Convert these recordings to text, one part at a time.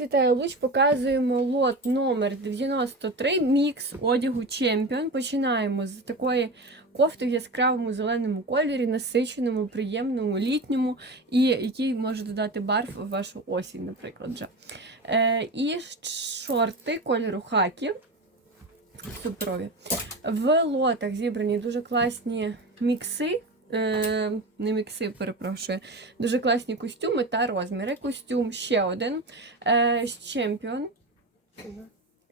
Вітаю Луч, показуємо лот номер 93 мікс одягу Champion. Починаємо з такої кофти в яскравому зеленому кольорі, насиченому, приємному, літньому, і який може додати барв в вашу осінь, наприклад. Вже. Е, і шорти кольору хакі. Суперові. В лотах зібрані дуже класні мікси. Е, не мікси, перепрошую. Дуже класні костюми та розміри. Костюм ще один е, з Champion.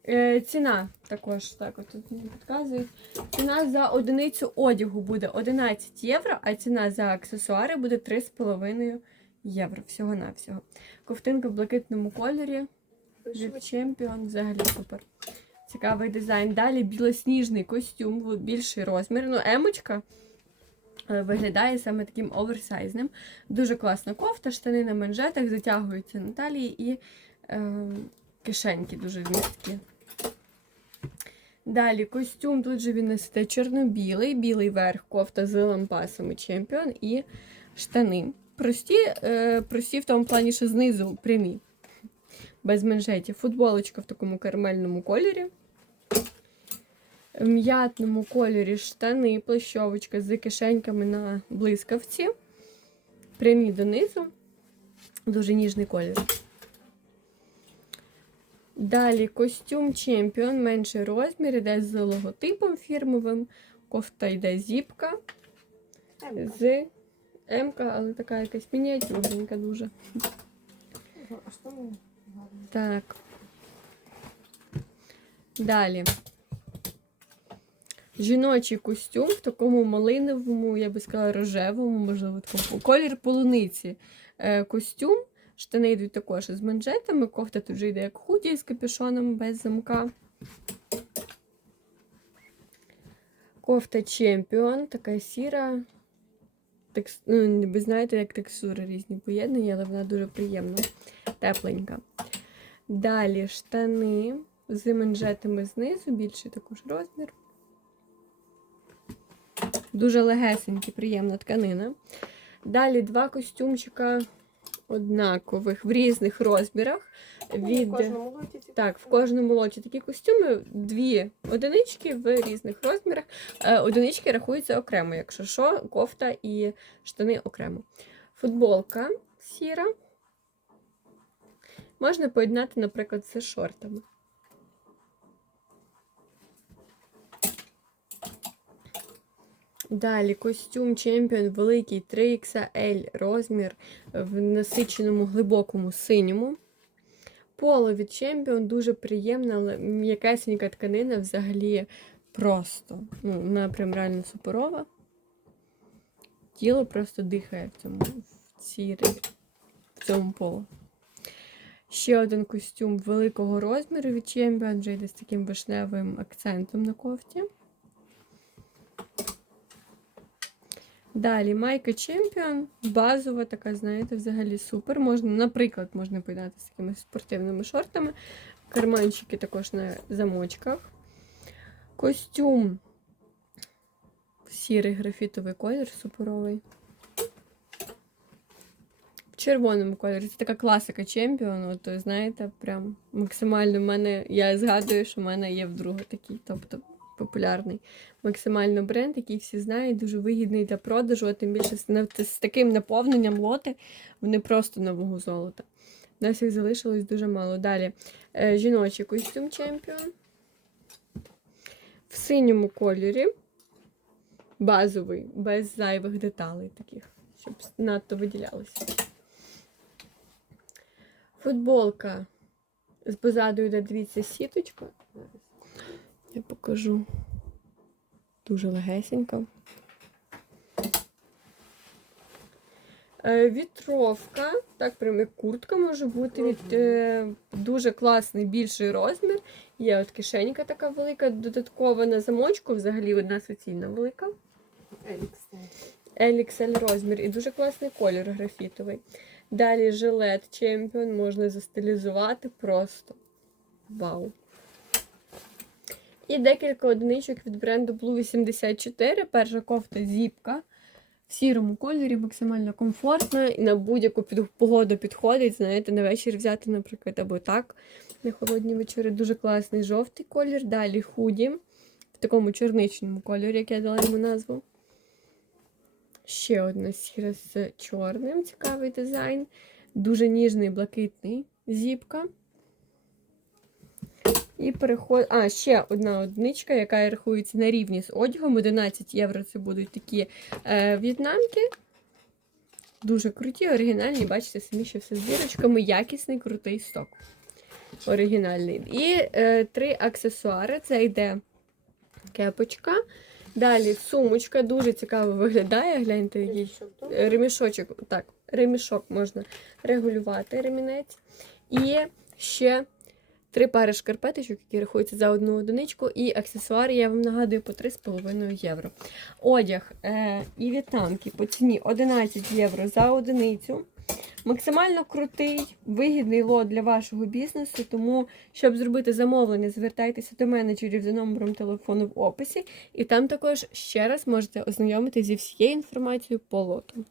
Е, ціна також так от тут мені підказують. Ціна за одиницю одягу буде 11 євро, а ціна за аксесуари буде 3,5 євро. Всього-навсього. Ковтинка в блакитному кольорі. Від Champion взагалі супер. Цікавий дизайн. Далі білосніжний костюм, більший розмір. Ну, емочка виглядає саме таким оверсайзним. Дуже класна кофта, штани на манжетах, затягуються на талії і е, кишеньки дуже вмісткі. Далі костюм, тут же він несете чорно-білий, білий верх, кофта з лампасами Champion і штани. Прості, е, прості в тому плані, що знизу прямі, без манжетів. Футболочка в такому карамельному кольорі. В м'ятному кольорі штани, плащовочка з кишеньками на блискавці. Прямі донизу. Дуже ніжний колір. Далі костюм Champion, менший розмір, іде з логотипом фірмовим. Кофта йде зіпка з М, але така якась мініатюрненька дуже. Так. Далі. Жіночий костюм в такому малиновому, я би сказала, рожевому, можливо, такому колір полуниці. Е, костюм. Штани йдуть також з манжетами, кофта тут вже йде як худі з капюшоном без замка. Кофта Champion, така сіра. Текс... Ну, ви знаєте, як текстури різні поєднані, але вона дуже приємна, тепленька. Далі штани з манжетами знизу, більший також розмір. Дуже легесенькі, приємна тканина. Далі два костюмчика однакових в різних розмірах. Від... В кожному лоті ці Так, в кожному лоті такі костюми, дві одинички в різних розмірах. Е, Одинички рахуються окремо, якщо що, кофта і штани окремо. Футболка сіра. Можна поєднати, наприклад, з шортами. Далі костюм Champion великий 3XL розмір в насиченому глибокому синьому. Поло від Champion дуже приємна, але м'якесенька тканина взагалі просто. Ну, вона прям реально суперова. Тіло просто дихає в цьому в, цій, в цьому поло. Ще один костюм великого розміру від Champion, вже йде з таким вишневим акцентом на кофті. Далі майка Champion, базова така, знаєте, взагалі супер. Можна, наприклад, можна поєднати з такими спортивними шортами. Карманчики також на замочках. Костюм сірий графітовий колір, суперовий. В червоному кольорі. Це така класика Champion, от, знаєте, прям максимально в мене. Я згадую, що в мене є вдруге такий, тобто популярний максимально бренд, який всі знають, дуже вигідний для продажу, а тим більше з, таким наповненням лоти, вони просто на вагу золота. У нас їх залишилось дуже мало. Далі е, жіночий костюм Champion. В синьому кольорі. Базовий, без зайвих деталей таких, щоб надто виділялося. Футболка. З позаду йде, дивіться, сіточка. Я покажу. Дуже легесенька. Е, Вітровка, так прям як куртка може бути. Від, е, дуже класний більший розмір. Є от кишенька така велика, додаткова на замочку, взагалі одна суцільна велика. LXL розмір і дуже класний колір графітовий. Далі жилет Champion можна застилізувати просто. Вау! І декілька одиничок від бренду Blue 84. Перша кофта зіпка. в сірому кольорі, максимально комфортно і на будь-яку погоду підходить. Знаєте, на вечір взяти, наприклад, або так. На холодні вечори дуже класний жовтий колір. Далі худі в такому чорничному кольорі, як я дала йому назву. Ще одна сіра з чорним, цікавий дизайн. Дуже ніжний блакитний зіпка. І переход... А, ще одна одничка, яка рахується на рівні з одягом. 11 євро це будуть такі е, в'єтнамки. Дуже круті, оригінальні, бачите, самі ще все з дірочками. Якісний, крутий сток. Оригінальний. І е, три аксесуари. Це йде кепочка. Далі сумочка, дуже цікаво виглядає. Гляньте, який ремішочок, так, ремішок можна регулювати ремінець. І ще три пари шкарпеточок, які рахуються за одну одиничку, і аксесуари, я вам нагадую, по 3,5 євро. Одяг е, і вітанки по ціні 11 євро за одиницю. Максимально крутий, вигідний лот для вашого бізнесу. Тому, щоб зробити замовлення, звертайтеся до менеджерів за номером телефону в описі, і там також ще раз можете ознайомитися зі всією інформацією по лоту.